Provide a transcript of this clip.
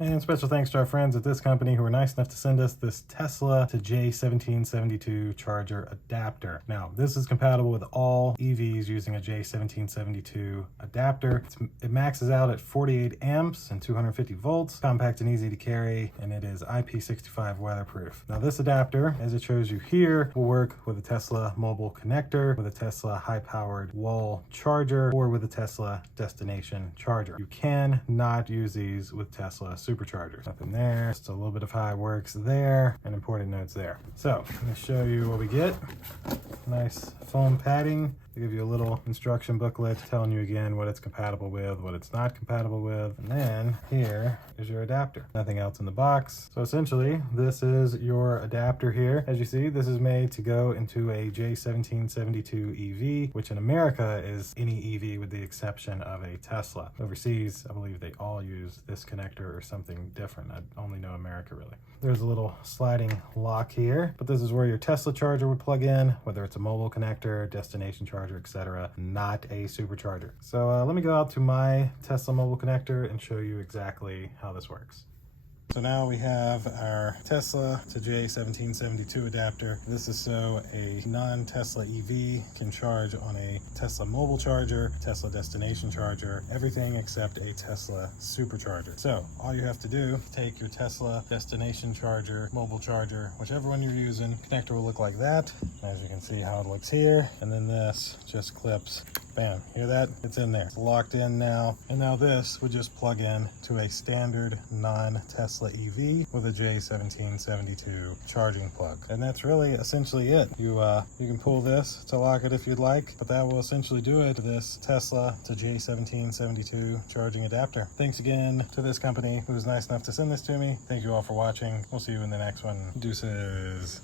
And special thanks to our friends at this company who were nice enough to send us this Tesla to J1772 charger adapter. Now, this is compatible with all EVs using a J1772 adapter. It maxes out at 48 amps and 250 volts, compact and easy to carry, and it is IP65 weatherproof. Now, this adapter, as it shows you here, will work with a Tesla mobile connector, with a Tesla high-powered wall charger, or with a Tesla destination charger. You can not use these with Tesla superchargers. Nothing there, just a little bit of how it works there, and important notes there. So, let me show you what we get. Nice foam padding. They give you a little instruction booklet telling you again what it's compatible with, what it's not compatible with. And then here is your adapter. Nothing else in the box. So essentially, this is your adapter here. As you see, this is made to go into a J1772 EV, which in America is any EV with the exception of a Tesla. Overseas, I believe they all use this connector or something different. I only know America really. There's a little sliding lock here, but this is where your Tesla charger would plug in, whether it's a mobile connector, destination charger, etc., not a supercharger. So let me go out to my Tesla mobile connector and show you exactly how this works. So now we have our Tesla to J1772 adapter. This is so a non-Tesla EV can charge on a Tesla mobile charger, Tesla destination charger, everything except a Tesla supercharger. So all you have to do, take your Tesla destination charger, mobile charger, whichever one you're using, connector will look like that. As you can see how it looks here. And then this just clips. Bam, hear that? It's in there. It's locked in now. And now this would just plug in to a standard non-Tesla EV with a J1772 charging plug. And that's really essentially it. You can pull this to lock it if you'd like, but that will essentially do it to this Tesla to J1772 charging adapter. Thanks again to this company who was nice enough to send this to me. Thank you all for watching. We'll see you in the next one. Deuces.